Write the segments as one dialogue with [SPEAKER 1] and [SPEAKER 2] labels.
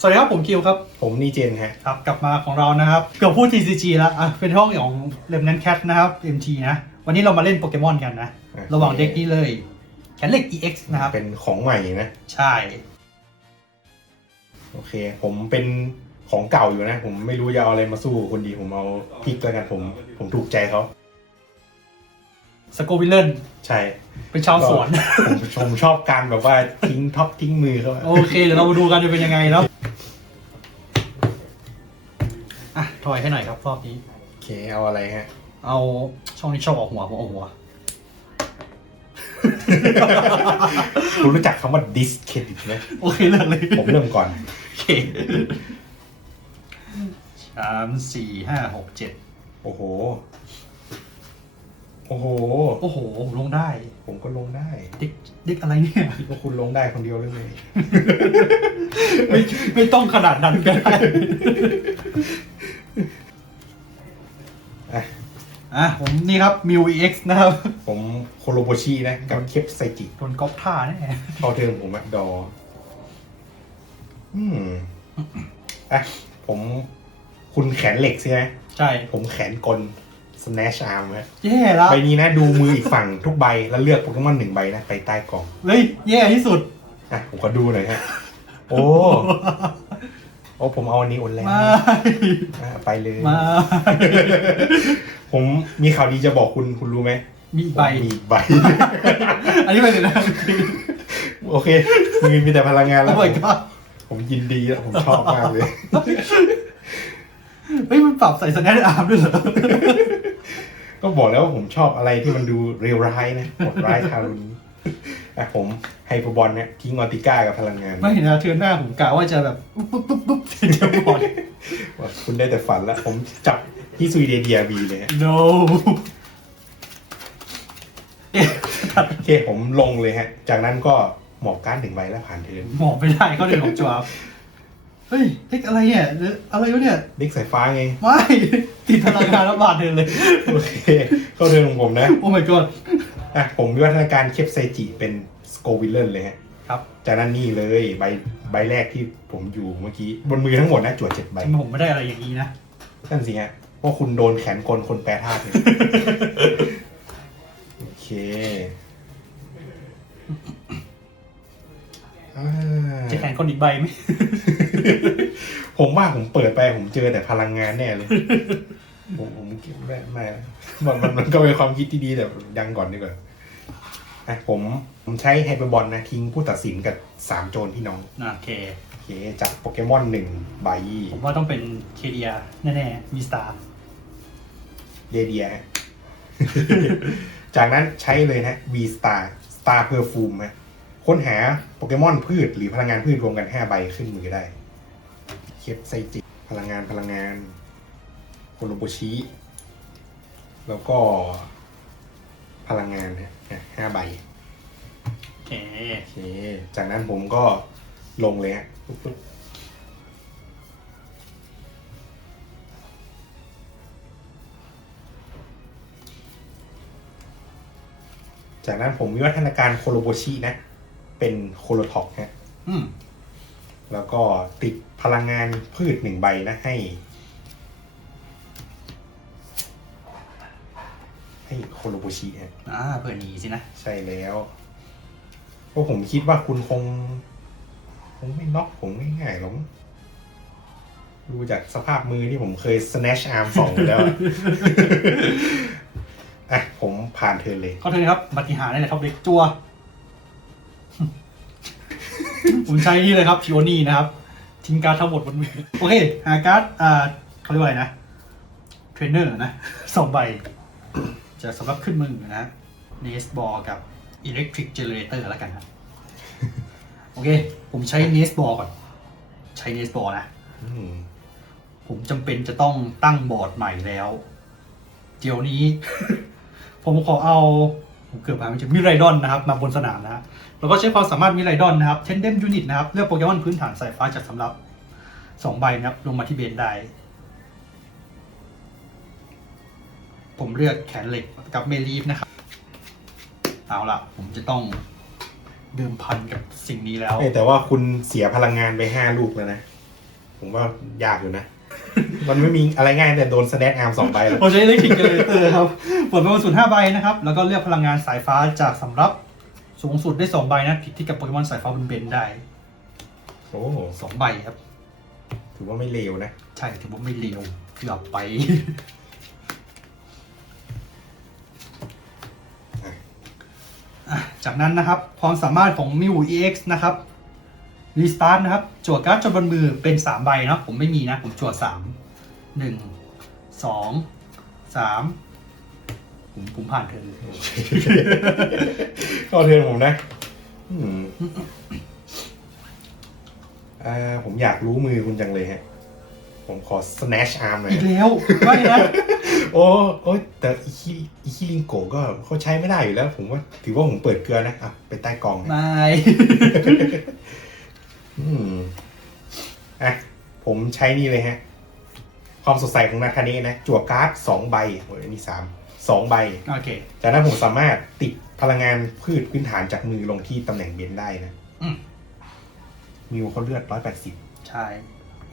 [SPEAKER 1] สวัสดีครับผมคิวครับ
[SPEAKER 2] ผมนี่เจนฮะ
[SPEAKER 1] ครับกลับมาของเรานะครับ เกือบพูด TCG แล้วอะเป็นห้องของเลมนันแคทนะครับ MT นะ วันนี้เรามาเล่นโปเกมอนกันนะ
[SPEAKER 2] อะ
[SPEAKER 1] ระหว่างเด็กนี้เลยแคนเล็ก EX นะครับ
[SPEAKER 2] เป็นของใหม่นะ
[SPEAKER 1] ใช่
[SPEAKER 2] โอเค ผมเป็นของเก่าอยู่นะ ผมไม่รู้จะเอาอะไรมาสู้คนดีผมเอาพริกแล้วกันผม ผมถูกใจเขา
[SPEAKER 1] สโกวิลเลน
[SPEAKER 2] ใช่
[SPEAKER 1] เป็นชาวสวน
[SPEAKER 2] ผมผมชอบการแบบว่าทิ้งท็อปทิ้งมือเขาอะ
[SPEAKER 1] โอเค เดี๋ยวเรามาดูกันจะเป็นยังไงเนาะ อะถอยให้หน่อยครับรอบนี้
[SPEAKER 2] โอเคเอาอะไรฮะ
[SPEAKER 1] เอาช่องนี้ชอบออกหัวผมเอาหัว
[SPEAKER 2] คุณรู้จักคำว่า discredit ไหม
[SPEAKER 1] โอเคเลือกเลย
[SPEAKER 2] ผมเริ่มก่อน
[SPEAKER 1] โอเคสามสี่ห้าหกเจ็ด
[SPEAKER 2] โอ้โห โอ้โห
[SPEAKER 1] โอ้โหผมลงได้
[SPEAKER 2] ผมก็ลงได้
[SPEAKER 1] เด็กเด็กอะไรเนี่ย
[SPEAKER 2] คิดว่าคุณลงได้คนเดียวหรือไง
[SPEAKER 1] ไม่ไม่ต้องขนาดนั้นก็ได้
[SPEAKER 2] อะ
[SPEAKER 1] ผมนี่ครับมิว EX นะครับ
[SPEAKER 2] ผมโคโรโบชินะ กับเคปไซจิ
[SPEAKER 1] โดนก๊อปท่าแน่
[SPEAKER 2] เข้าเทิร์นผมอะดอ อืมอะผมคุณแขนเหล็กใช่ไหม
[SPEAKER 1] ใช่
[SPEAKER 2] ผมแขนกล snatch arm ฮะ
[SPEAKER 1] แย่แล้ว
[SPEAKER 2] ใบนี้นะ ดูมืออีกฝั่งทุกใบ แล้วเลือกโปเกมอนหนึ่งใบนะ ไปใต้กล่อง
[SPEAKER 1] เฮ้ยแย่ที่สุด
[SPEAKER 2] อะ ผมขอดูหน่อยฮะ โอ้ โอ้ผมเอาอันนี้โอนแล้ว
[SPEAKER 1] ไม่
[SPEAKER 2] อะไปเลย
[SPEAKER 1] ไม่
[SPEAKER 2] ผมมีข่าวดีจะบอกคุณคุณรู้ไหม
[SPEAKER 1] มีอีกใบ
[SPEAKER 2] ผมมีอีกใบ
[SPEAKER 1] อันนี้ไปเลยนะ
[SPEAKER 2] โอเคมือมีแต่พลังงาน
[SPEAKER 1] แล้
[SPEAKER 2] แล้วว
[SPEAKER 1] เปิดก็
[SPEAKER 2] ผมยินดีแล้วผมชอบมากเลย
[SPEAKER 1] เฮ้ยมันปรับใส่สแนนอาร์มด้วยเหรอ
[SPEAKER 2] ก็บอกแล้วว่าผมชอบอะไรที่มันดูเรียวร้ายนะโหดร้ายทารุณอะผมไฮเปอร์บอลเนี่ยทิ้งออติก้ากับพลังงาน
[SPEAKER 1] ไม่นะเทือนหน้าผมกะว่าจะแบบปุ๊บปุ๊บปุ๊บปุ๊บจะบอด
[SPEAKER 2] ว่าคุณได้แต่ฝันแล้ว ผมจับ ที่ซุยเดเดียบีเลยฮะ
[SPEAKER 1] no เอ๊ะ
[SPEAKER 2] โอเคผมลงเลยฮะ จากนั้นก็หมอบการ์ดหนึ่งใบแล้วผ่านเทิร์น
[SPEAKER 1] หมอบไม่ได้เขาเดินของจวบเฮ้ยเล็กอะไรเนี่ยหรืออะไรวะเนี่ย
[SPEAKER 2] เด็กสายฟ้าไง
[SPEAKER 1] ไม่ ติดพลังงานแล้วบาดเดินเลย
[SPEAKER 2] โอเคเข้าเทิร์นของผมนะ
[SPEAKER 1] โอ้ my god
[SPEAKER 2] อะผมวิวัฒนาการเคปไซจิเป็นสโกวิลเลนเลยฮะ
[SPEAKER 1] ครับ
[SPEAKER 2] จากนั้นนี่เลยใบใบแรกที่ผมอยู่เมื่อกี้ บนมือทั้งหมดนะจวดเจ็ดใบ
[SPEAKER 1] ทำไมผมไม่ได้อะไรอย่างนี้นะ
[SPEAKER 2] นั่นสิฮะ เพราะคุณโดนแขนกลคนแปรธาตุเนี่ยโอเคอ่า
[SPEAKER 1] จะแข่งคนอีกใบไหม
[SPEAKER 2] ผมว่าผมเปิดไปผมเจอแต่พลังงานแน่เลย ผมผมคิดไม่ไม่มันมันมันก็เป็นความคิดที่ดีแต่ยังก่อนดีกว่าอะผมผมใช้ไฮเปอร์บอลนะทิ้งผู้ตัดสินกับสามโจรพี่น้อง
[SPEAKER 1] โอเค
[SPEAKER 2] โอเคจับโปเกมอนหนึ่งใบ
[SPEAKER 1] ผมว่าต้องเป็นเคเดียแน่ๆ มีสตาร์
[SPEAKER 2] เดียเดียฮะจากนั้นใช้เลยนะ V Star Star Perfume ฮะค้นหาโปเกมอนพืชหรือพลังงานพืชรวมกัน 5 ใบขึ้นมือได้ เคปไซจิพลังงานพลังงานโคโรโบชิ แล้วก็พลังงานนะเนี่ยห้าใบ
[SPEAKER 1] โอเค
[SPEAKER 2] โอเคจากนั้นผมก็ลงเลยฮะปุ๊บปุ๊บ จากนั้นผมวิวัฒนาการโคโรโบชินะ เป็นโคโรท็อกฮะ
[SPEAKER 1] อืม
[SPEAKER 2] แล้วก็ติดพลังงานพืชหนึ่งใบนะให้ ให้โคโรโบชิฮะ
[SPEAKER 1] อ่าเผื่อหนีสินะ
[SPEAKER 2] ใช่แล้วเพราะผมคิดว่าคุณคง คงไม่น็อกผมง่ายๆหรอกมั้งดูจากสภาพมือที่ผมเคย snatch arm สองไปแล้วอะ อะผมผ่านเธอเลย
[SPEAKER 1] เข้าเทิร์นครับปฏิหารนี่แหละครับเด็กจัว ผมใช้นี่เลยครับพิโอนี่นะครับ ทิ้งการ์ดทั้งหมดบนมือโอเคหาการ์ดอ่าเขาเรียกว่าอะไรนะ เทรนเนอร์นะ สองใบ จะสำหรับขึ้นมือนะเนสบอลกับอิเล็กทริกเจเนเรเตอร์แล้วกันครับ โอเค ผมใช้เนสบอลก่อน ใช้เนสบอลนะ
[SPEAKER 2] อืม
[SPEAKER 1] ผมจำเป็นจะต้องตั้งบอร์ดใหม่แล้ว เดี๋ยวนี้ ผมขอเอาผมเกือบหาไม่เจอมิไรดอนนะครับมาบนสนามนะฮะแล้วก็ใช้ความสามารถมิไรดอนนะครับเทนเดมยูนิตนะครับเลือกโปเกมอนพื้นฐานสายฟ้าจากสำรับสองใบนะครับลงมาที่เบนได้ ผมเลือกแขนเหล็กกับเมลีฟนะครับ เอาละผมจะต้องเดิมพันกับสิ่งนี้แล้ว
[SPEAKER 2] เอ้ยแต่ว่าคุณเสียพลังงานไปห้าลูกแล้วนะ ผมว่ายากอยู่นะ มันไม่มีอะไรง่ายแต่โดนสแน k อาร์มสองใบแล้ว
[SPEAKER 1] ผมใช้เล็กทิกเกอร์เตอร์ครับ เปิดเป็นวันศูนย์ห้าใบนะครับ แล้วก็เลือกพลังงานสายฟ้าจากสำรับสูงสุดได้สองใบนะผิดที่กับโปเกมอนสายฟ้าบนเบนได้
[SPEAKER 2] โอ้
[SPEAKER 1] สองใบครับ
[SPEAKER 2] ถือว่าไม่เลวนะ
[SPEAKER 1] ใช่ถือว่าไม่เร็วเกือบไปอะจากนั้นนะครับ ความสามารถของมิว EX นะครับรีสตาร์ทนะครับจั่วการ์ดจนบนมือเป็น 3 ใบเนาะผมไม่มีนะ ผมจั่ว3 1 2 3 ผมผมผ่านเธอเลย
[SPEAKER 2] ก็เทือนผมนะอืมอ่าผมอยากรู้มือคุณจังเลยฮะ ผมขอ snatch arm หน่อย
[SPEAKER 1] อีกแล้วไม่นะ
[SPEAKER 2] โอ้โอ้ยแต่อีคิอีคิลิงโกก็เขาใช้ไม่ได้อยู่แล้ว ผมว่าถือว่าผมเปิดเกลือนะอะไปใต้กล่องนะ
[SPEAKER 1] นาย
[SPEAKER 2] อืมอะผมใช้นี่เลยฮะ ความสดใสของนาคาเนะนะจั่วการ์ดสองใบโอ้ยอันนี้สาม สองใบ
[SPEAKER 1] โอเค
[SPEAKER 2] จากนั้นผมสามารถติดพลังงานพืชพื้นฐานจากมือลงที่ตำแหน่งเบนได้นะ
[SPEAKER 1] อืม
[SPEAKER 2] มิวเขาเลือดร้อยแปดสิบ
[SPEAKER 1] ใช่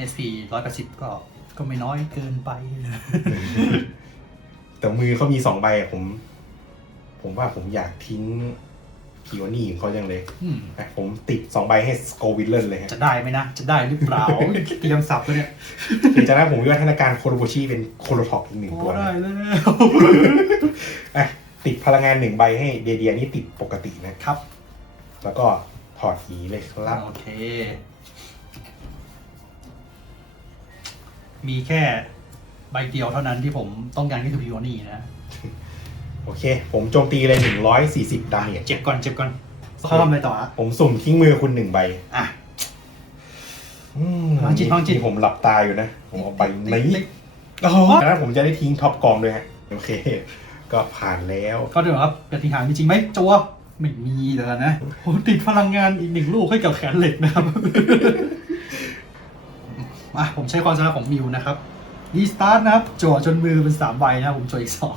[SPEAKER 1] SP 180ก็ก็ไม่น้อยเกินไปนะ
[SPEAKER 2] แต่มือเขามีสองใบอะผม ผมว่าผมอยากทิ้ง พิโอนี่ของเขายังเลย
[SPEAKER 1] อืม
[SPEAKER 2] นะผมติดสองใบให้สโกวิลเลนเลยฮะ
[SPEAKER 1] จะได้ไหมนะ จะได้หรือเปล่าเตรียมสับแล้วเนี่ย
[SPEAKER 2] คือจากนั้นผมวิวัฒนาการโคโรโบชิเป็นโคโรท็อกอีกหนึ่ง
[SPEAKER 1] โอ้
[SPEAKER 2] ตัว
[SPEAKER 1] ได้
[SPEAKER 2] นะ
[SPEAKER 1] แล้ว
[SPEAKER 2] อะติดพลังงานหนึ่งใบให้เดเดียนี่ติดปกตินะ
[SPEAKER 1] ครับ
[SPEAKER 2] แล้วก็ถอดหีเลยครับ
[SPEAKER 1] โอเค มีแค่ใบเดียวเท่านั้นที่ผมต้องการที่คือพิโอนี่นะ
[SPEAKER 2] โอเค ผมโจมตีเลยหนึ่งร้อยสี่สิบดาเมจ
[SPEAKER 1] เจ็บก่อนเจ็บก่อนเขาทำอะไรต่อฮะ
[SPEAKER 2] ผมสุ่มทิ้งมือคุณหนึ่งใบ
[SPEAKER 1] อะ
[SPEAKER 2] อืม
[SPEAKER 1] พลังจิตพลังจิต
[SPEAKER 2] นี่ผมหลับตาอยู่นะ ผมเอาใบนี้โอ้โหแล้วผมจะได้ทิ้งท็อปกองด้วยฮะโอเค ก็ผ่านแล้ว
[SPEAKER 1] ก็เดี๋ยวครับจะทิ้งหางจริงๆไหมจัวไม่มีเลยนะผมติดพลังงานอีกหนึ่งลูกให้กับแขนเหล็กนะครับ มาผมใช้ความสามารถของมิวนะครับรีสตาร์ทนะครับจั่วจนมือเป็นสามใบนะครับผมจั่วอีกสอง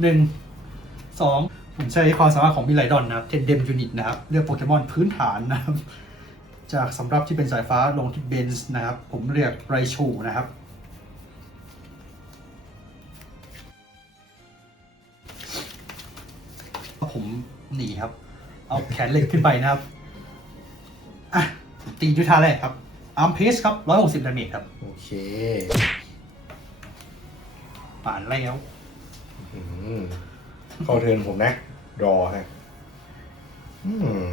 [SPEAKER 1] หนึ่ง สองผมใช้ความสามารถของมิไลดอนนะครับเทนเดมยูนิตนะครับเลือกโปเกมอนพื้นฐานนะครับ จากสำรับที่เป็นสายฟ้าลงที่เบนส์นะครับ ผมเรียกไรชูนะครับผมหนีครับ เอาแขนเหล็กขึ้นไปนะครับอะผมตีด้วยท่าแรกครับอาร์มเพสครับร้อยหกสิบดาเมจครับ
[SPEAKER 2] โอเค
[SPEAKER 1] ผ่านแล้ว
[SPEAKER 2] อืม เข้าเทิร์นผมนะ รอฮะอืม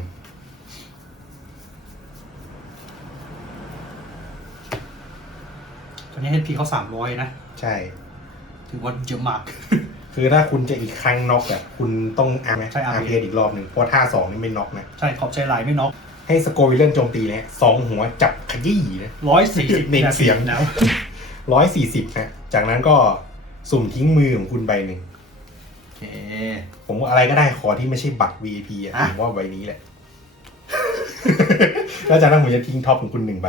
[SPEAKER 1] ตอนนี้ HP เขาสามร้อยนะ
[SPEAKER 2] ใช่
[SPEAKER 1] ถือว่าเยอะมาก
[SPEAKER 2] คือถ้าคุณจะอีกครั้งน็อกอะคุณต้องอาร์ม
[SPEAKER 1] ใช่
[SPEAKER 2] อา
[SPEAKER 1] arm
[SPEAKER 2] ร์มเพอีกรอบหนึ่งเพราะท่าสองนี่ไม่น็อกนะ
[SPEAKER 1] ใช่ขอบใจหลายไม่น็อก
[SPEAKER 2] ให้สโกวิลเลนโจมตีเนี่ยสองหัวจับขยี้นะ
[SPEAKER 1] ร้อยสี่สิบ
[SPEAKER 2] เน้นเสียง
[SPEAKER 1] แล้ว
[SPEAKER 2] ร้อยสี่สิบนะ จากนั้นก็สุ่มทิ้งมือของคุณใบหนึ่ง
[SPEAKER 1] โอเค
[SPEAKER 2] ผมว่าอะไรก็ได้ขอที่ไม่ใช่บัตร VIP อะ
[SPEAKER 1] อะ
[SPEAKER 2] ผมว่าใบนี้แหละ แล้วจากนั้นผมจะทิ้งท็อปของคุณหนึ่งใบ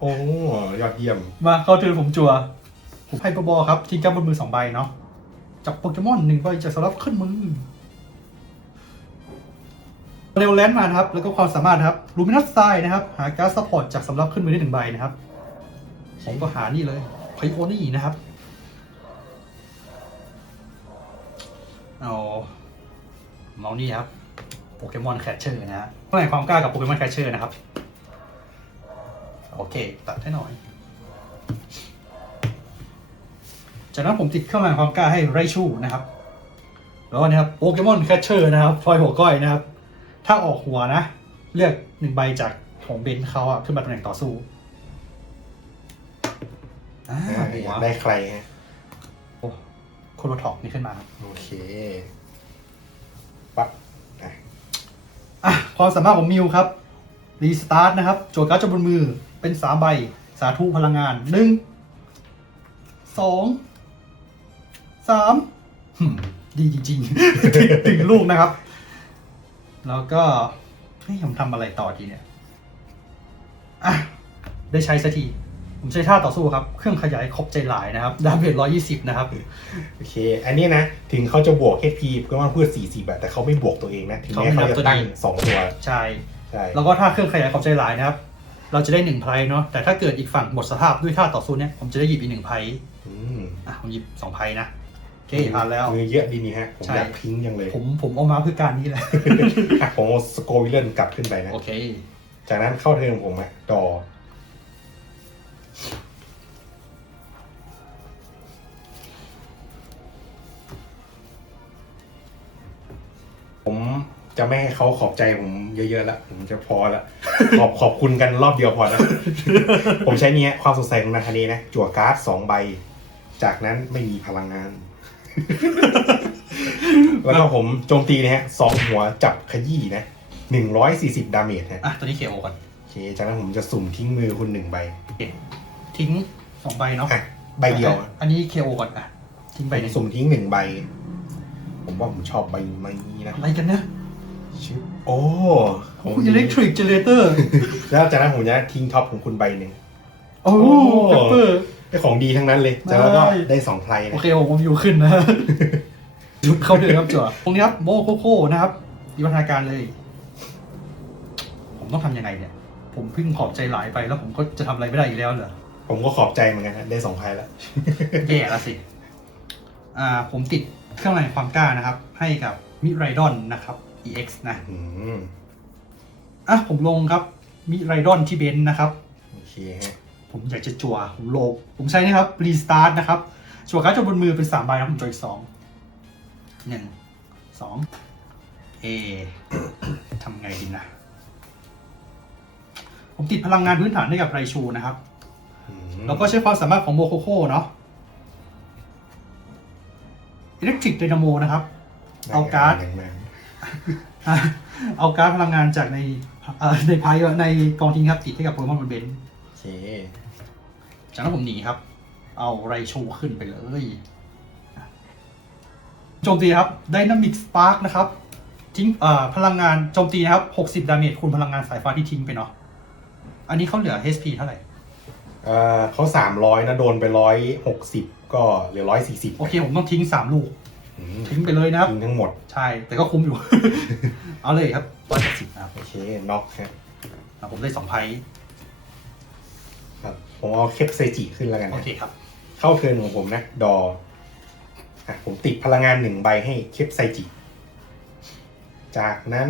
[SPEAKER 2] โอ้ยอดเยี่ยม
[SPEAKER 1] มาเข้าเทิร์นผมจัวผมไฮเปอร์บอลครับทิ้งกับบนมือสองใบเนาะจับโปเกมอนหนึ่งใบจะสลับขึ้นมือเร็วแลนด์มานะครับ แล้วก็ความสามารถนะครับลูมินัสไซนะครับ หาการ์ดซัพพอร์ตจากสำรับขึ้นมือได้หนึ่งใบนะครับผมก็หานี่เลยไพโอนี่นะครับ เอาเมาส์นี่ครับโปเกมอนแคชเชอร์นะฮะเมื่อไหร่ความกล้ากับโปเกมอนแคชเชอร์นะครับ โอเค ตัดให้หน่อย จากนั้นผมติดเครื่องหมายความกล้าให้ไรชูนะครับ แล้วนะครับโปเกมอนแคชเชอร์นะครับพลอยหัวก้อยนะครับ ถ้าออกหัวนะ เลือกหนึ่งใบจากของเบนเขาอะขึ้นมาตำแหน่งต่อสู้อ่าหัว
[SPEAKER 2] ได้ใครฮะ
[SPEAKER 1] โคโรท็อกนี่ขึ้นมาครับ
[SPEAKER 2] โอเคปั๊บอะ
[SPEAKER 1] อะความสามารถของมิวครับ รีสตาร์ทนะครับ โจทย์การ์ดจบบนมือเป็นสามใบ สาธุพลังงานหนึ่งสองสามหืมดีจริงๆถึงลูกนะครับ แล้วก็เฮ้ยผมทำอะไรต่อดีเนี่ย อะ ได้ใช้สักที ผมใช้ท่าต่อสู้ครับ เครื่องขยายขอบใจหลายนะครับ ดาเมจร้อยี่สิบนะครับ
[SPEAKER 2] โอเค อันนี้นะ ถึงเขาจะบวก HP ก็ว่าเพื่อ40แบบแต่เขาไม่บวกตัวเองนะ ถึงแม้
[SPEAKER 1] เขา
[SPEAKER 2] เขา
[SPEAKER 1] ไม่นับ
[SPEAKER 2] จะตั้ง
[SPEAKER 1] ตัวเอง
[SPEAKER 2] สองตัว
[SPEAKER 1] ใช่
[SPEAKER 2] ใช่
[SPEAKER 1] แล้วก็ถ้าเครื่องขยายขอบใจหลายนะครับ เราจะได้หนึ่งไพรเนาะ แต่ถ้าเกิดอีกฝั่งหมดสภาพด้วยท่าต่อสู้เนี่ย ผมจะได้หยิบอีกหนึ่งไพร
[SPEAKER 2] อืม
[SPEAKER 1] อะผมหยิบสองไพรนะโอเคผ่านแล้ว
[SPEAKER 2] มือเยอะดีนี่ฮะ ผม
[SPEAKER 1] ใช่
[SPEAKER 2] อยากทิ้งยังเลย
[SPEAKER 1] ผมผมเอามาเพื่อการนี้แหละ
[SPEAKER 2] อะผมเอาสโกวิลเลนกลับขึ้นไปนะ
[SPEAKER 1] โอเค
[SPEAKER 2] จากนั้นเข้าเทิร์นผมอะดอ ผมจะไม่ให้เขาขอบใจผมเยอะๆแล้ว ผมจะพอละ ขอบขอบคุณกันรอบเดียวพอแล้ว ผมใช้เนี้ยความสดใสของนาธานีนะ จั่วการ์ดสองใบ จากนั้นไม่มีพลังงาน แล้วก็ผมโจมตีนะฮะสองหัวจับขยี้นะหนึ่งร้อยสี่สิบดาเมจฮะ
[SPEAKER 1] อะตัวนี้เคโอก่อน
[SPEAKER 2] โอเคจากนั้นผมจะสุ่มทิ้งมือคุณหนึ่งใบ
[SPEAKER 1] โอเค ทิ้งสองใบเนาะ
[SPEAKER 2] อะใบเดียว
[SPEAKER 1] อะอันนี้เคโอก่อนอะ ทิ้งใบหนึ่ง
[SPEAKER 2] สุ่มทิ้งหนึ่งใบ ผมว่าผมชอบใบไม้นี้นะ
[SPEAKER 1] อะไรกันเนี่ย
[SPEAKER 2] ชิบโอ้
[SPEAKER 1] โอ้อิเล็กทริกเจเนเรเตอร์
[SPEAKER 2] แล้วจากนั้นผมจะทิ้งท็อปของคุณใบหนึ่ง
[SPEAKER 1] โอ้
[SPEAKER 2] โอ้
[SPEAKER 1] เปเปอร์
[SPEAKER 2] ได้ของดีทั้งนั้นเลยจากนั้นก็
[SPEAKER 1] ได้
[SPEAKER 2] ได้สองไพร
[SPEAKER 1] โอ
[SPEAKER 2] นะ
[SPEAKER 1] เคผมอยู่ขึ้นนะจุดเข้าเดือนครับจั่วตรงนี้ครับโมโคโค่นะครับมีพัฒนาการเลย ผมต้องทำยังไงเนี่ย ผมเพิ่งขอบใจหลายไปแล้วผมก็จะทำอะไรไม่ได้อีกแล้วเหรอ
[SPEAKER 2] ผมก็ขอบใจเหมือนกันนะได้สองไพรแล้ว
[SPEAKER 1] แย่ละสิ อ่า ผมติดเครื่องหมายความกล้านะครับ ให้กับมิไรดอนนะครับ EX นะ
[SPEAKER 2] อืม
[SPEAKER 1] อะ ผมลงครับ มิไรดอนที่เบนซ์นะครับ
[SPEAKER 2] โอเคฮะ
[SPEAKER 1] ผมอยากจะจั่วผมโลบผมใช้นะครับรีสตาร์ทนะครับจั่วการ์ดจนบนมือเป็นสามใบนะผมจั่วอีกสองหนึ่งสองเอ ทำไงดีนะ ผมติดพลังงานพื้นฐานให้กับไรชูนะครับ
[SPEAKER 2] อืม
[SPEAKER 1] แล้วก็ใช้ความสามารถของโมโคโค่เนาะอิเล็กทริกไดนาโมนะครับ เอาการ์ด
[SPEAKER 2] แมน
[SPEAKER 1] อะเอาการ์ดพลังงานจากในเอ่อในไพ่ในกองทิ้งครับติดให้กับโปเกมอนบนเบนซ์
[SPEAKER 2] โอเค
[SPEAKER 1] จากนั้นผมหนีครับ เอาไรชูขึ้นไปเลยโจมตีครับ Dynamic Spark นะครับ ทิ้งเอ่อพลังงานโจมตีนะครับ 60 ดาเมจคูณพลังงานสายฟ้าที่ทิ้งไปเนาะอันนี้เขาเหลือ HP เท่าไหร่
[SPEAKER 2] เอ่อเขาสามร้อยนะโดนไปร้อยหกสิบก็เหลือร้อยสี่สิบ
[SPEAKER 1] โอเค ผมต้องทิ้ง3ลูก ทิ้งไปเลยนะครับ
[SPEAKER 2] ทิ้งทั้งหมด
[SPEAKER 1] ใช่ แต่ก็คุ้มอยู่ เอาเลยครับ170นะครับ
[SPEAKER 2] โอเคน็อกฮะ
[SPEAKER 1] อะผมได้2ไพ่
[SPEAKER 2] ครับผมเอาเคปเซจิขึ้นแล้วกัน
[SPEAKER 1] โอ
[SPEAKER 2] นะ
[SPEAKER 1] เคครับ
[SPEAKER 2] เข้าเทิร์นของผมนะ ดออะผมติดพลังงานหนึ่งใบให้เคปไซจิ จากนั้น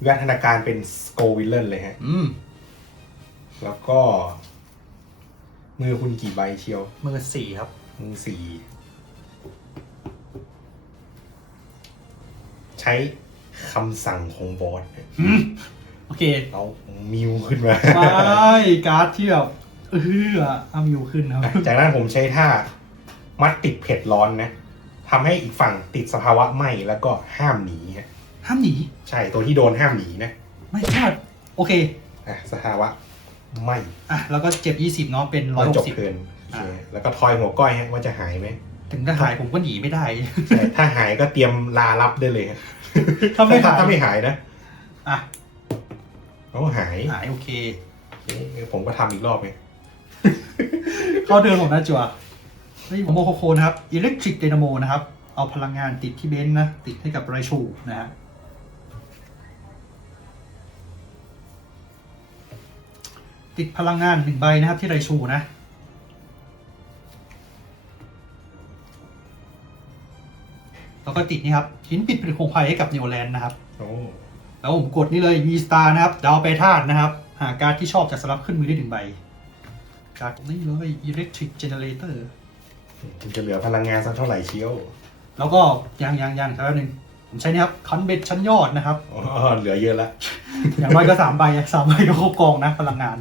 [SPEAKER 2] วิวัฒนาการเป็นสโกวิลเลนเลยฮะ
[SPEAKER 1] อืม
[SPEAKER 2] แล้วก็ มือคุณกี่ใบเชียว
[SPEAKER 1] มือสี่ครับ
[SPEAKER 2] มือสี่ใช้คำสั่งของบอสเนี่ย
[SPEAKER 1] อืมโอเค
[SPEAKER 2] เอามิวขึ้นมา
[SPEAKER 1] ไม่การ์ดที่แบบเอออามิวขึ้นครับ
[SPEAKER 2] จากนั้นผมใช้ท่ามัดติดเผ็ดร้อนนะทำให้อีกฝั่งติดสภาวะไหม้แล้วก็ห้ามหนีฮะ
[SPEAKER 1] ห้ามหนี
[SPEAKER 2] ใช่ตัวที่โดนห้ามหนีนะ
[SPEAKER 1] ไม่พลาดโอเค
[SPEAKER 2] อะสภาวะ ไหม้
[SPEAKER 1] อะแล้วก็เจ็บ 20 เนาะเป็น
[SPEAKER 2] แล้วจบ
[SPEAKER 1] 160
[SPEAKER 2] เทิร์นโอเค
[SPEAKER 1] อะ
[SPEAKER 2] แล้วก็ทอยหัวก้อยฮะว่าจะหายไหม
[SPEAKER 1] ถึงถ้าหายผมก็หนีไม่ได้
[SPEAKER 2] ใช่ถ้าหายก็เตรียมลารับได้เลยฮะ
[SPEAKER 1] ถ้าไม่หาย
[SPEAKER 2] ถ้าไม่หายนะ
[SPEAKER 1] อะ
[SPEAKER 2] เอาหาย
[SPEAKER 1] หายโอเค
[SPEAKER 2] เอ๊ะผมก็ทำอีกรอบไง
[SPEAKER 1] เข้าเดินผมนะจัวนี่ผมโมโคโคนะครับอิเล็กทริกเดนาโมนะครับ เอาพลังงานติดที่เบนซ์นะ ติดให้กับไรชูนะฮะ ติดพลังงานหนึ่งใบนะครับที่ไรชูนะ แล้วก็ติดนี่ครับหินปิดเป็นโครงภัยให้กับนิวแลนด์นะครับ
[SPEAKER 2] โอ้
[SPEAKER 1] แล้วผมกดนี่เลย V Star นะครับ ดาวไปธาตุนะครับ หาการ์ดที่ชอบจะสลับขึ้นมือได้หนึ่งใบการ์ดนี่เลย Electric Generator
[SPEAKER 2] มันจะเหลือพลังงานสักเท่าไหร่เชียว
[SPEAKER 1] แล้วก็ยังยังยังแป๊บนึงผมใช้นี่ครับคันเบ็ดชั้นยอดนะครับ
[SPEAKER 2] อ๋อ เหลือเยอะละ
[SPEAKER 1] อย่างน้อยก็สามใบอะสามใบก็ครบกองนะพลังงาน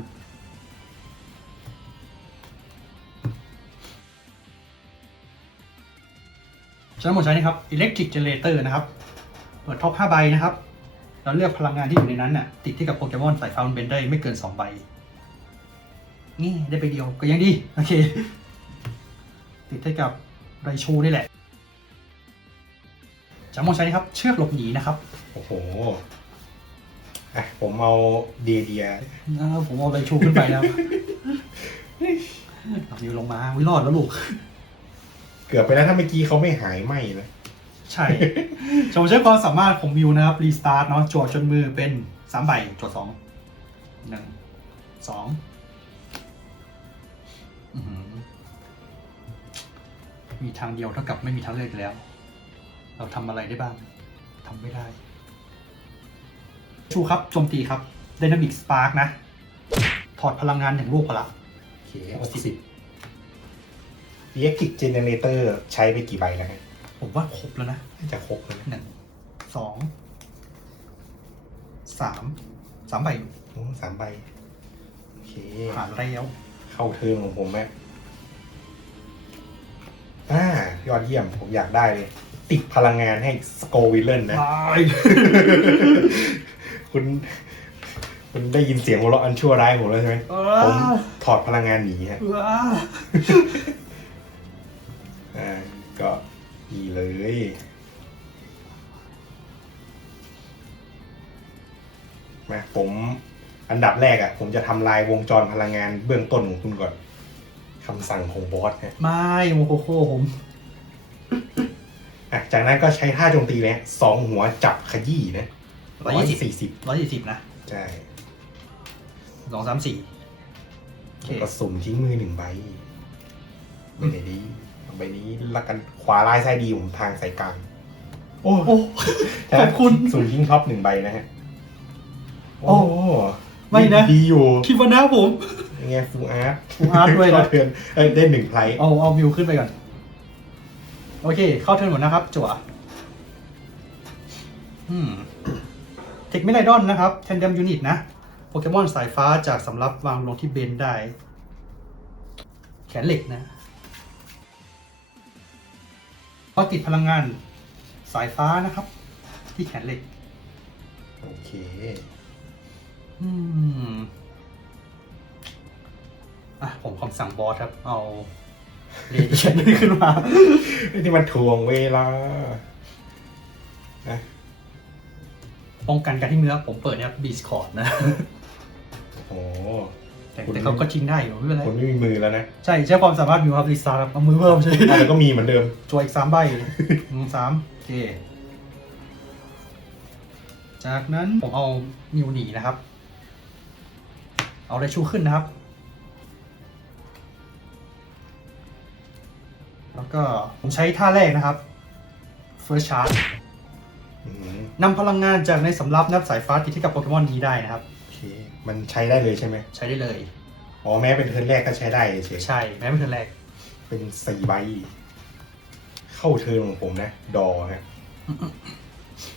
[SPEAKER 1] ฉะนั้นผมใช้นี่ครับ Electric Generator นะครับเปิดท็อป5ใบนะครับแล้วเลือกพลังงานที่อยู่ในนั้นน่ะติดที่กับโปเกมอนสายฟ้าเบนได้ไม่เกิน 2 ใบ นี่ได้ไปเดียวก็ยังดี โอเค ติดให้กับไรชูนี่แหละจากมอนใช้นี่ครับเชือกหลบหนีนะครับ
[SPEAKER 2] โอ้โหอะผมเอาเดียเดีย
[SPEAKER 1] อ่าผมเอาไรชูขึ้นไปแล้วเอาวิวลงมาวิรอดแล้วลูก
[SPEAKER 2] เกือบไปแล้วถ้าเมื่อกี้เขาไม่หายไหมนะ
[SPEAKER 1] ใช่ผมใช้ความสามารถของวิวนะครับรีสตาร์ทเนาะจวดจนมือเป็นสามใบจวดสองหนึ่งสองอื้อหือมีทางเดียวเท่ากับไม่มีทางเลือกอีกแล้ว เราทำอะไรได้บ้างทำไม่ได้ ชูครับโจมตีครับ Dynamic Spark นะ ถอดพลังงานอย่างลูกพละ
[SPEAKER 2] โอเคหกสิบ Electric Generator ใช้ไปกี่ใบแล้วฮะ
[SPEAKER 1] ผมว่าครบแล้วนะ
[SPEAKER 2] น่าจะครบแล้วนะ
[SPEAKER 1] หนึ่งสองสามสามใบอยู่
[SPEAKER 2] โอ้สามใบ โอเค
[SPEAKER 1] ผ่านแล้ว
[SPEAKER 2] เข้าเทิร์นของผมแม่อ่ายอดเยี่ยมผมอยากได้เลย ติดพลังงานให้สโกวิลเลนนะ
[SPEAKER 1] ตาย
[SPEAKER 2] คุณ คุณได้ยินเสียงหัวเราะอันชั่วร้ายของผมแล้วใช่ไหม
[SPEAKER 1] เอ
[SPEAKER 2] ผม
[SPEAKER 1] อ
[SPEAKER 2] ถอดพลังงานหนีฮะ
[SPEAKER 1] เออ
[SPEAKER 2] อ่า ก็ดีเลยมาผมอันดับแรกอะ่ะ ผมจะทำลายวงจรพลังงานเบื้องต้นของคุณก่อนคำสั่งของบอสฮะ
[SPEAKER 1] ไม่โมโคโค่ผม
[SPEAKER 2] อะจากนั้นก็ใช้ท่าโจมตีเลยฮะสองหัวจับขยี้นะ
[SPEAKER 1] ร้อยยี่สิบ
[SPEAKER 2] สี่สิบ
[SPEAKER 1] ร้อยยี่สิบนะ
[SPEAKER 2] ใช่
[SPEAKER 1] สองสามสี่โอเค
[SPEAKER 2] แล้วก็สุ่มทิ้งมือหนึ่งใบใบไหนดีเอา ใบนี้ละกันขวาลายซ้ายดีผมทางสายกลาง โอ้
[SPEAKER 1] โอ้ขอบคุณ
[SPEAKER 2] สุ่มทิ้งท็อปหนึ่งใบนะฮะ
[SPEAKER 1] โอ้ไม่นะ
[SPEAKER 2] ดีอยู่
[SPEAKER 1] คิดว่านะผม
[SPEAKER 2] ยังไงฟูอาร์ต
[SPEAKER 1] Full art ด้วยนะ
[SPEAKER 2] เทิร์นเอ้ยได้หนึ่งไพล
[SPEAKER 1] เอาเอาวิวขึ้นไปก่อน โอเค เข้าเทิร์นหมดนะครับ จั่วอืมเทคไม่ไดดอนนะครับแทนเดมยูนิตนะโปเกมอนสายฟ้าจากสำรับวางลงที่เบนได้ แขนเหล็กนะ พอติดพลังงานสายฟ้านะครับ ที่แขนเหล็ก
[SPEAKER 2] โอเค
[SPEAKER 1] อืม อะ ผมคำสั่งบอสครับ เอาเรดิเชนขึ้นมา
[SPEAKER 2] ที่มันทวงเวลานะ
[SPEAKER 1] ป้องกันการที่เนื้อผมเปิดเนี่ยบีสคอร์ดนะ
[SPEAKER 2] โอ้
[SPEAKER 1] แต่แต่เขาก็ทิ้งได้อยู่ไม่เป็นไร
[SPEAKER 2] คนไม่มีมือแล้วนะ
[SPEAKER 1] ใช่ใช้ความสามารถมีครับรีสตาร์ทครับเอามือเพิ่มใช่
[SPEAKER 2] อะแต่ก็มีเหมือนเดิม
[SPEAKER 1] จวยอีกสามใบหนึ่งสามโอเค จากนั้นผมเอานิวหนีนะครับ เอาได้ชูขึ้นนะครับ แล้วก็ผมใช้ท่าแรกนะครับ First Charge
[SPEAKER 2] อืม
[SPEAKER 1] นำพลังงานจากในสำรับนับสายฟ้าติดที่กับโปเกมอนนี้ได้นะครับ
[SPEAKER 2] โอเค มันใช้ได้เลยใช่ไหม
[SPEAKER 1] ใช้ได้เลย
[SPEAKER 2] อ๋อแม้เป็นเทิร์นแรกก็ใช้ได้เฉย
[SPEAKER 1] ใช่แม้เป็นเทิร์นแรก
[SPEAKER 2] เป็นสี่ใบ เข้าเทิร์นของผมนะ ดอฮะ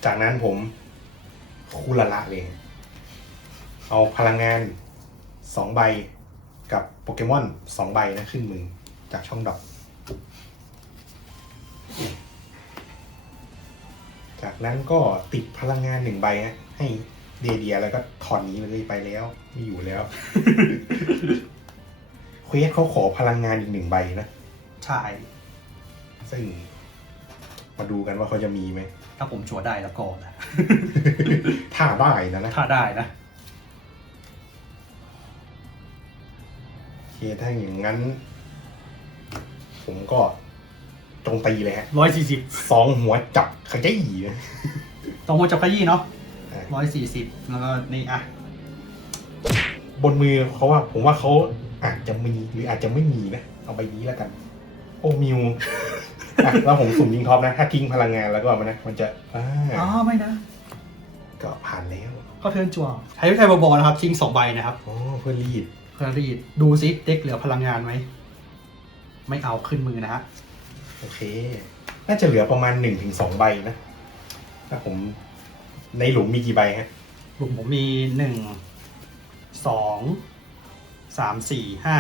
[SPEAKER 2] จากนั้นผมคูละละเลย เอาพลังงานสองใบกับโปเกมอนสองใบนะขึ้นมือ จากช่องดอก จากนั้นก็ติดพลังงานหนึ่งใบฮะให้ เดเดียแล้วก็ถอนนี้เลยไปแล้ว ไม่อยู่แล้ว เควสเขาขอพลังงานอีกหนึ่งใบนะ
[SPEAKER 1] ใช่
[SPEAKER 2] ซึ่ง มาดูกันว่าเขาจะมีไหม
[SPEAKER 1] ถ้าผมชัวร์ได้แล้วก็นะ
[SPEAKER 2] ถ้าได้นะนะ
[SPEAKER 1] ถ้าได้นะ
[SPEAKER 2] โอเคถ้าอย่างนั้น ผมก็โจงตีเลยฮะ
[SPEAKER 1] ร้อยสี่สิบ
[SPEAKER 2] สองหัวจับขยี้
[SPEAKER 1] ตรงหัวจับขยี้เนาะ
[SPEAKER 2] อะ
[SPEAKER 1] ร้อยสี่สิบแล้วก็นี่อะ
[SPEAKER 2] บนมือเขาว่าผมว่าเขาอาจจะมีหรืออาจจะไม่มีนะเอาใบนี้แล้วกัน โอ้มิวอะแล้วผมสุ่มยิงท็อปนะ ถ้าทิ้งพลังงานแล้วก็มันนะ มันจะอ่า
[SPEAKER 1] อ๋อไม่นะ
[SPEAKER 2] ก็ผ่านแล้ว
[SPEAKER 1] ก็เทิร์นจั่วใช้ไทยบอลนะครับทิ้งสองใบนะครับ
[SPEAKER 2] อ๋อเพื่อรีด
[SPEAKER 1] เพื่อรีดดูซิเด็กเหลือพลังงานไหมไม่เอาขึ้นมือนะฮะ
[SPEAKER 2] โอเค น่าจะเหลือประมาณหนึ่งถึงสองใบนะถ้าผม ในหลุมมีกี่ใบฮะ
[SPEAKER 1] กลุ่มผมมีหนึ่งสองสามสี่ห้า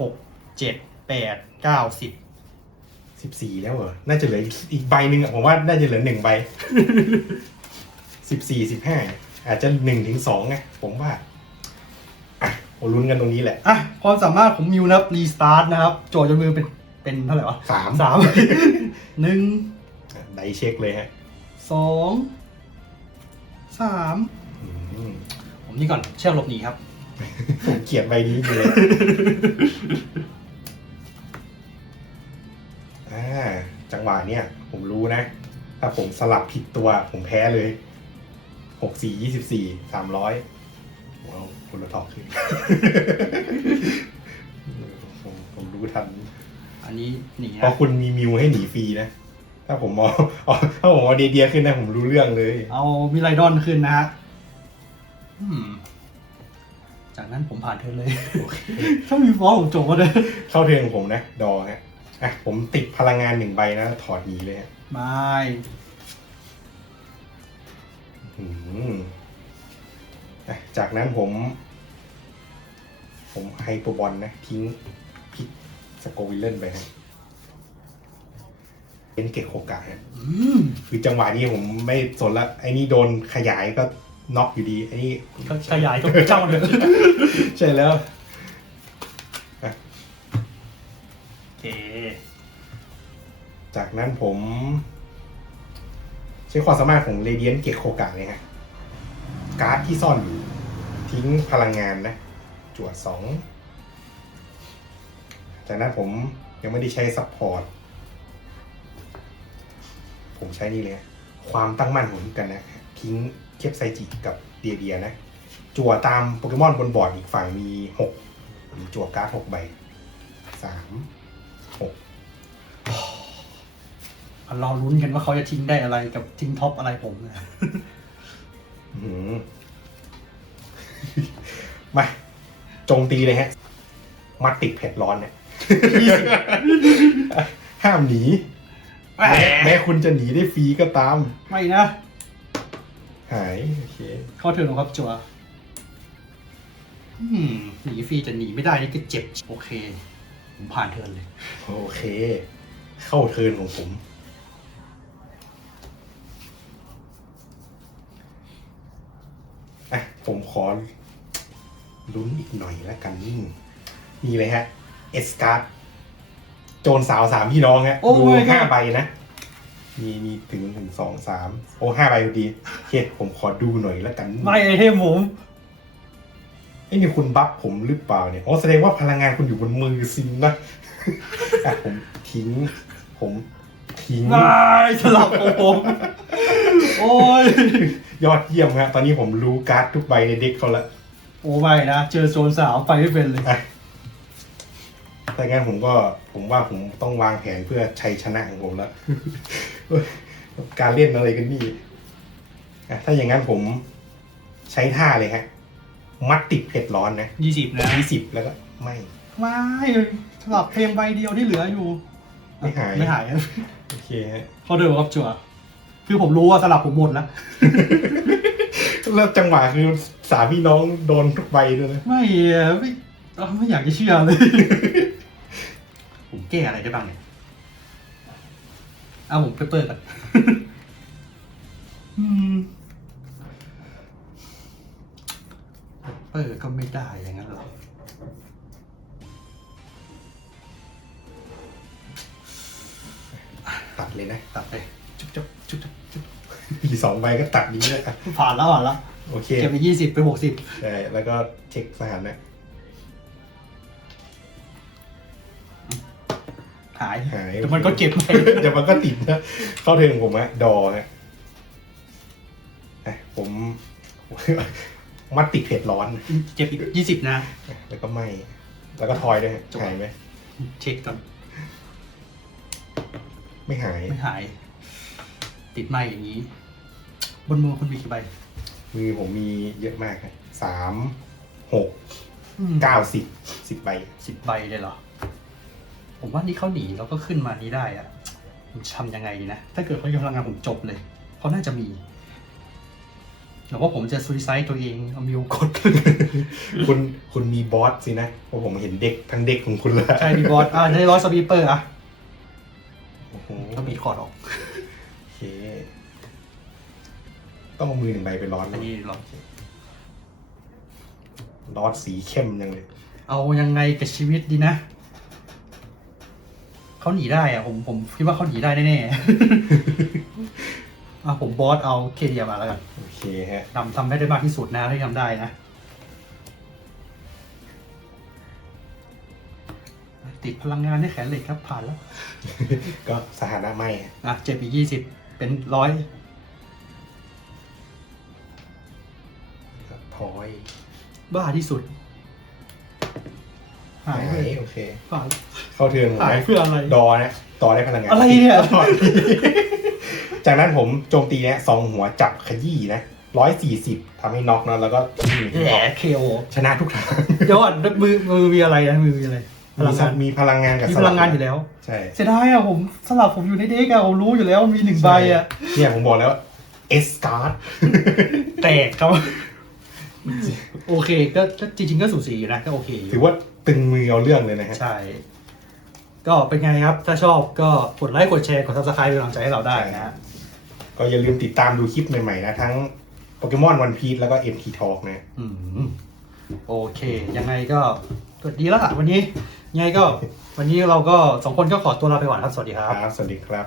[SPEAKER 1] หกเจ็ดแปดเก้าสิบ
[SPEAKER 2] สิบสี่แล้วเหรอ น่าจะเหลืออีกใบหนึ่งอะผมว่าน่าจะเหลือหนึ่งใบสิบสี่สิบห้าอาจจะหนึ่งถึงสองไงผมว่าอะเราลุ้นกันตรงนี้แหละ
[SPEAKER 1] อะความสามารถของมิวนะครับรีสตาร์ทนะครับ โจทย์จนมือเป็นเป็นเท่าไหร่วะ
[SPEAKER 2] สาม
[SPEAKER 1] สาม หนึ่ง
[SPEAKER 2] อะไดเช็คเลยฮะ
[SPEAKER 1] สอง สาม
[SPEAKER 2] อืม
[SPEAKER 1] ผมนี่ก่อนเชือกหลบหนีครับ
[SPEAKER 2] ผมเกลียดใบนี้จริงเลยอ่าจังหวะเนี้ยผมรู้นะ ถ้าผมสลับผิดตัว ผมแพ้เลยหกสี่ยี่สิบสี่สามร้อยว้าวคนละทอกขึ้น ผมผมรู้ทัน
[SPEAKER 1] อันนี้หนี
[SPEAKER 2] เพราะ
[SPEAKER 1] นะ
[SPEAKER 2] คุณมีมิวให้หนีฟรีนะ ถ้าผมมองอ๋อถ้าผมเอาเดียเดียขึ้นนะผมรู้เรื่องเลย
[SPEAKER 1] เอามิไรดอนขึ้นนะฮะอืม จากนั้นผมผ่านเธอเลย ถ้ามีฟอสผมจบมาเลย
[SPEAKER 2] เข้าเทิร์นของผมนะ ดอฮะอะผมติดพลังงานหนึ่งใบนะ ถอดหนีเลยฮะ
[SPEAKER 1] ไม่
[SPEAKER 2] อืมอะจากนั้นผม ผมไฮโปรบอลนะ ทิ้งพิกสโกวิลเลนไปฮะ เป็นเกตโคกะฮะ
[SPEAKER 1] อืม
[SPEAKER 2] คือจังหวะนี้ผมไม่สนละไอ้นี่โดนขยายก็น็อกอยู่ดีไอ้นี่
[SPEAKER 1] ก็ขยายก็เจ้าเลย
[SPEAKER 2] ใช่แล้ว
[SPEAKER 1] โอเค
[SPEAKER 2] จากนั้นผม ใช้ความสามารถของเรเดียนเกตโคกะเลยฮะการ์ดที่ซ่อนอยู่ ทิ้งพลังงานนะจวดสองจากนั้นผมยังไม่ได้ใช้ซัพพอร์ต ผมใช้นี่เลยฮะความตั้งมั่นของกันนะทิ้งเคปไซจิกับเดียเดียนะ จั่วตามโปเกมอนบนบอร์ดอีกฝั่งมีหกมีจั่วการ์ดหกใบสามหก
[SPEAKER 1] เราลุ้นกันว่าเขาจะทิ้งได้อะไรกับทิ้งท็อปอะไรผมนะ
[SPEAKER 2] อื้อหือมาโจมตีเลยฮะมัดติดเผ็ดร้อนเนี่ย ห้ามหนี
[SPEAKER 1] แหม
[SPEAKER 2] แม้แม้คุณจะหนีได้ฟรีก็ตาม
[SPEAKER 1] ไม่นะ
[SPEAKER 2] หาย โอเค
[SPEAKER 1] เข้าเทิร์นของครับจัวอืมหนีฟรีจะหนีไม่ได้นี่ก็เจ็บ โอเค ผมผ่านเทิร์นเลย
[SPEAKER 2] โอเค เข้าเทิร์นของผม อะ ผมขอลุ้นอีกหน่อยแล้วกันนี่นี่เลยฮะ เอสการ์ด โจรสาวสามพี่น้องฮะ
[SPEAKER 1] โอ้
[SPEAKER 2] ดู
[SPEAKER 1] my god
[SPEAKER 2] ห้าใบนะ มีมีถึงถึงสองสามโอ้ห้าใบพอดีโอเคผมขอดูหน่อยแล้วกัน
[SPEAKER 1] ไม่ไอเทมผม
[SPEAKER 2] ไอ้นี่คุณบัฟผมหรือเปล่าเนี่ยอ๋อแสดงว่าพลังงานคุณอยู่บนมือซินนะอะผมทิ้ง ผมทิ้ง
[SPEAKER 1] ไม่สลับของผม โอ้ย
[SPEAKER 2] ยอดเยี่ยมฮะตอนนี้ผมรู้การ์ดทุกใบในเด็กเขาละ
[SPEAKER 1] โอ้ไม่นะ เจอโซนสาวไปไม่เป็นเลย
[SPEAKER 2] อะแต่งั้นผมก็ ผมว่าผมต้องวางแผนเพื่อชัยชนะของผมแล้ว การเล่นอะไรกันนี่อะถ้าอย่างนั้นผมใช้ท่าเลยฮะ มัดติดเผ็ดร้อนนะ
[SPEAKER 1] ยี่สิบนะ
[SPEAKER 2] ยี่สิบแล้วก็ไม่
[SPEAKER 1] ไม่สลับเทมใบเดียวที่เหลืออยู่
[SPEAKER 2] ไม่หาย
[SPEAKER 1] ไม่หาย
[SPEAKER 2] โอเคฮะ
[SPEAKER 1] เขาเดินครับจัวคือผมรู้ว่าสลับผมหมดแล้ว
[SPEAKER 2] แล้วจังหวะคือสามพี่น้องโดนทุกใบด้วยนะ
[SPEAKER 1] ไม่อะไม่เอ้าไม่อยากจะเชื่อเลยผม แก้อะไรได้บ้างเนี่ย เอาผมเปเปอร์กันอืมเปเปอร์ก็ไม่ได้อย่างนั้นหรอ
[SPEAKER 2] ตัดเลยนะ
[SPEAKER 1] ตัดไปจุ๊บจุ๊บจุ๊บจุ๊บจุ๊บ
[SPEAKER 2] มีสองใบก็ตัดนี้เลยอะ
[SPEAKER 1] ผ่านแล้วผ่านแล้ว
[SPEAKER 2] โอเค
[SPEAKER 1] เก็บไปยี่สิบไปหกสิบ
[SPEAKER 2] ใช่แล้วก็เช็คสถานะ
[SPEAKER 1] หาย
[SPEAKER 2] หาย
[SPEAKER 1] แต่มันก็เก็บไป
[SPEAKER 2] เดี๋ยวมันก็ติดนะเข้าเทิร์นของผมฮะดอฮะอะผม มัดติดเผ็ดร้อน
[SPEAKER 1] เก็บอีกยี่สิบนะ
[SPEAKER 2] อะแล้วก็ไม่แล้วก็ทอยด้วยฮะ
[SPEAKER 1] จบ
[SPEAKER 2] หายไหม
[SPEAKER 1] เช็คก่อน
[SPEAKER 2] ไม่หาย
[SPEAKER 1] ไม่หาย ติดไหมอย่างนี้ บนมือคุณมีกี่ใบ
[SPEAKER 2] มือผมมีเยอะมากครับสามหก
[SPEAKER 1] อืม
[SPEAKER 2] เก้าสิบสิบใบ
[SPEAKER 1] สิบใบเลยเหรอ ผมว่านี่เขาหนีแล้วก็ขึ้นมานี้ได้อะผมทำยังไงดีนะ ถ้าเกิดเขายกพลังงานผมจบเลย เขาน่าจะมีหรือว่าผมจะซุยไซต์ตัวเองเอามิวกด
[SPEAKER 2] คุณคุณมีบอสสินะเพราะผมเห็นเด็กทั้งเด็กของคุณแล้ว
[SPEAKER 1] ใช่ดีบอสอ่าได้ร้อยสปีเปอร์อะ
[SPEAKER 2] โอ้โห
[SPEAKER 1] ต้องมีคอร์ดออก
[SPEAKER 2] โอเค ต้องเอามือหนึ่งใบไปร้อน
[SPEAKER 1] อันนี้ลอง
[SPEAKER 2] ร้อนสีเข้มยังเลย
[SPEAKER 1] เอายังไงกับชีวิตดีนะ เขาหนีได้อะผมผมคิดว่าเขาหนีได้แน่ๆ อะผมบอสเอาเคเดียมาแล้วกัน
[SPEAKER 2] โอเคฮะ
[SPEAKER 1] ทำทำให้ได้มากที่สุดนะที่ทำได้นะ ติดพลังงานได้แขนเหล็กครับผ่านแล้ว
[SPEAKER 2] ก็สถานะไม่ฮะ
[SPEAKER 1] อะเจ็บอีกยี่สิบเป็นร้อย
[SPEAKER 2] ก็ทอย
[SPEAKER 1] บ้าที่สุด หายไป
[SPEAKER 2] โอเค
[SPEAKER 1] หาย
[SPEAKER 2] เข้าเทิร์นผม
[SPEAKER 1] หาย
[SPEAKER 2] นะ
[SPEAKER 1] เพื่ออะไร
[SPEAKER 2] ดอนะต่อได้พลังงาน
[SPEAKER 1] อะไรเนี่ย
[SPEAKER 2] จากนั้นผมโจมตีเนี่ยสองหัวจับขยี้นะร้อยสี่สิบทำให้น็อกเนาะแล้วก็ทิ้งหนึ่ง
[SPEAKER 1] แหมเคโอ
[SPEAKER 2] ชนะทุกทาง
[SPEAKER 1] เดี๋ยวก่อนมือมือมีอะไรนะมือมีอะไรพลังงาน
[SPEAKER 2] มีพลังงานกับ
[SPEAKER 1] มี
[SPEAKER 2] ส
[SPEAKER 1] พ
[SPEAKER 2] บ
[SPEAKER 1] ลังงานอยู่แล้ว
[SPEAKER 2] ใช่
[SPEAKER 1] เสียดายอะผมสลับผมอยู่ในเด็กอะผมรู้อยู่แล้วมีหนึ่งใบอะ
[SPEAKER 2] เนี่ยผมบอกแล้วเอสการ์ด
[SPEAKER 1] แตกครับโอเคก็ก็จริงๆก็สูสีอยู่นะก็โอเคอยู่
[SPEAKER 2] ถือว่า ตึงมือเอาเรื่องเลยนะฮะ
[SPEAKER 1] ใช่ ก็เป็นไงครับ ถ้าชอบก็กดไลค์กดแชร์กด subscribe เป็นกำลังใจให้เราได้นะฮะ
[SPEAKER 2] ก็อย่าลืมติดตามดูคลิปใหม่ๆนะทั้งโปเกมอนวันพี e แล้วก็ MT Talk นะ
[SPEAKER 1] อืมโอเค ยังไงก็ก็ดีแล้วล่ะวันนี้ยังไงก็ วันนี้เราก็สองคนก็ขอตัวลาไปก่อนครับ สวัสดีครับ
[SPEAKER 2] ครับ สวัสดีครับ